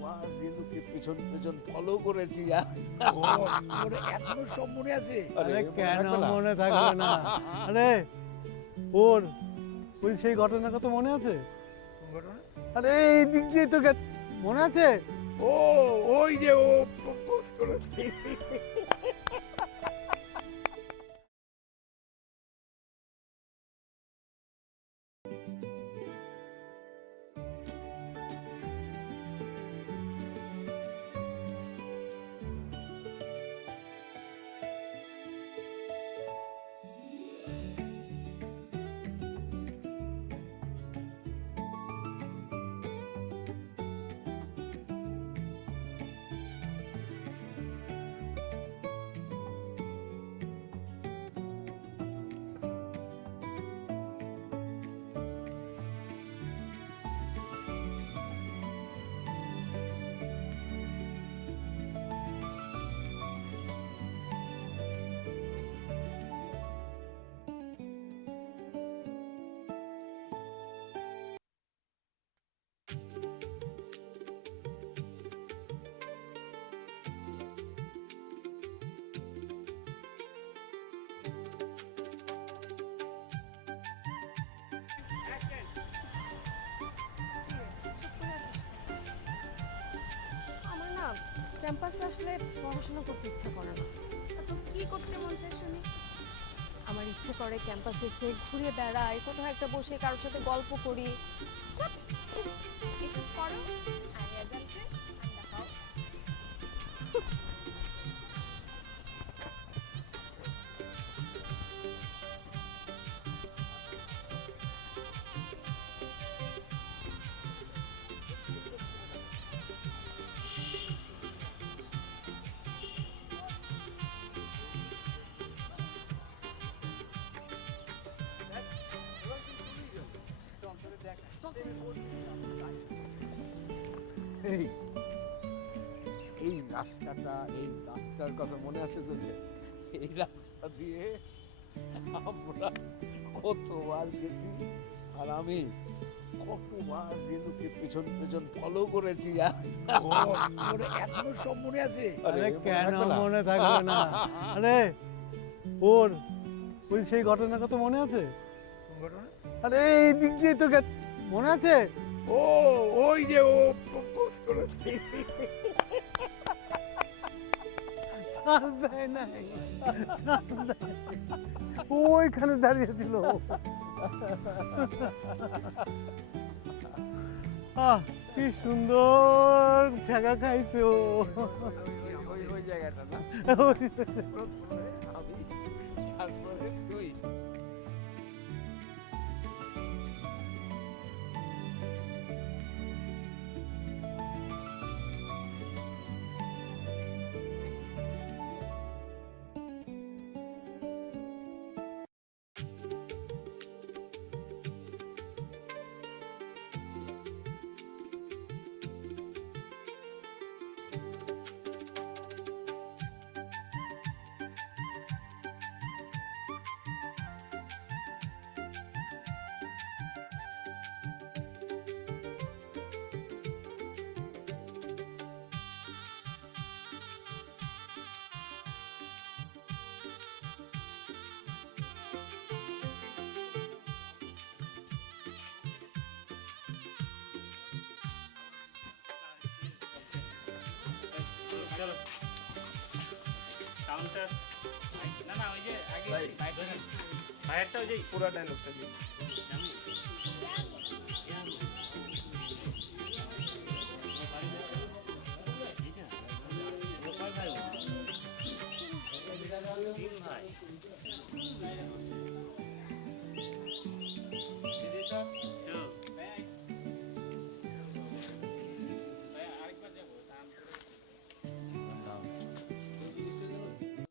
কতবার রেনুকে পেছন পেছন ফলো করেছি ওর এখনো সব মনে আছে? আরে কেন মনে থাকবে না? আরে ওর ওই সেই ঘটনার কথা মনে আছে? কোন ঘটনা? আরে এই দিক দিয়ে তো মনে আছে? ও, ওই যে ও প্রপোজ করেছে। আমার না ক্যাম্পাসে আসলে পড়াশোনা করতে ইচ্ছা করে না। তো কি করতে মন চায় শুনি? আমার ইচ্ছে করে ক্যাম্পাসে এসে ঘুরে বেড়াই, কোথাও একটা বসে কারোর সাথে গল্প করি। এসব করো আর রেজাল্টে ঠান্ডা খাও। এই এই রাস্তার কথা মনে আছে তো? এই রাস্তা দিয়ে আমরা কতবার গেছি, আর আমি কতবার রেনুকে পেছন পেছন ফলো করেছি ওর এখনো সব মনে আছে? আরে কেন মনে থাকবে না? আরে ওর ওই সেই ঘটনার কথা মনে আছে? কোন ঘটনা? আরে এই দিক দিয়ে তো মনে আছে? ও, ওই যে ও প্রপোজ করেছে। চান্স দেয় নাই, চান্স দেয় নাই। ওইখানে দাঁড়িয়ে ছিল। কি সুন্দর জায়গা খাইছে ও। ওই জায়গাটা না? আমি তারপরে তুই। চলো কাউন্টার না না ওই যে আগে ভাইয়ারটা ওই যে পুরো ডায়লগটা দিই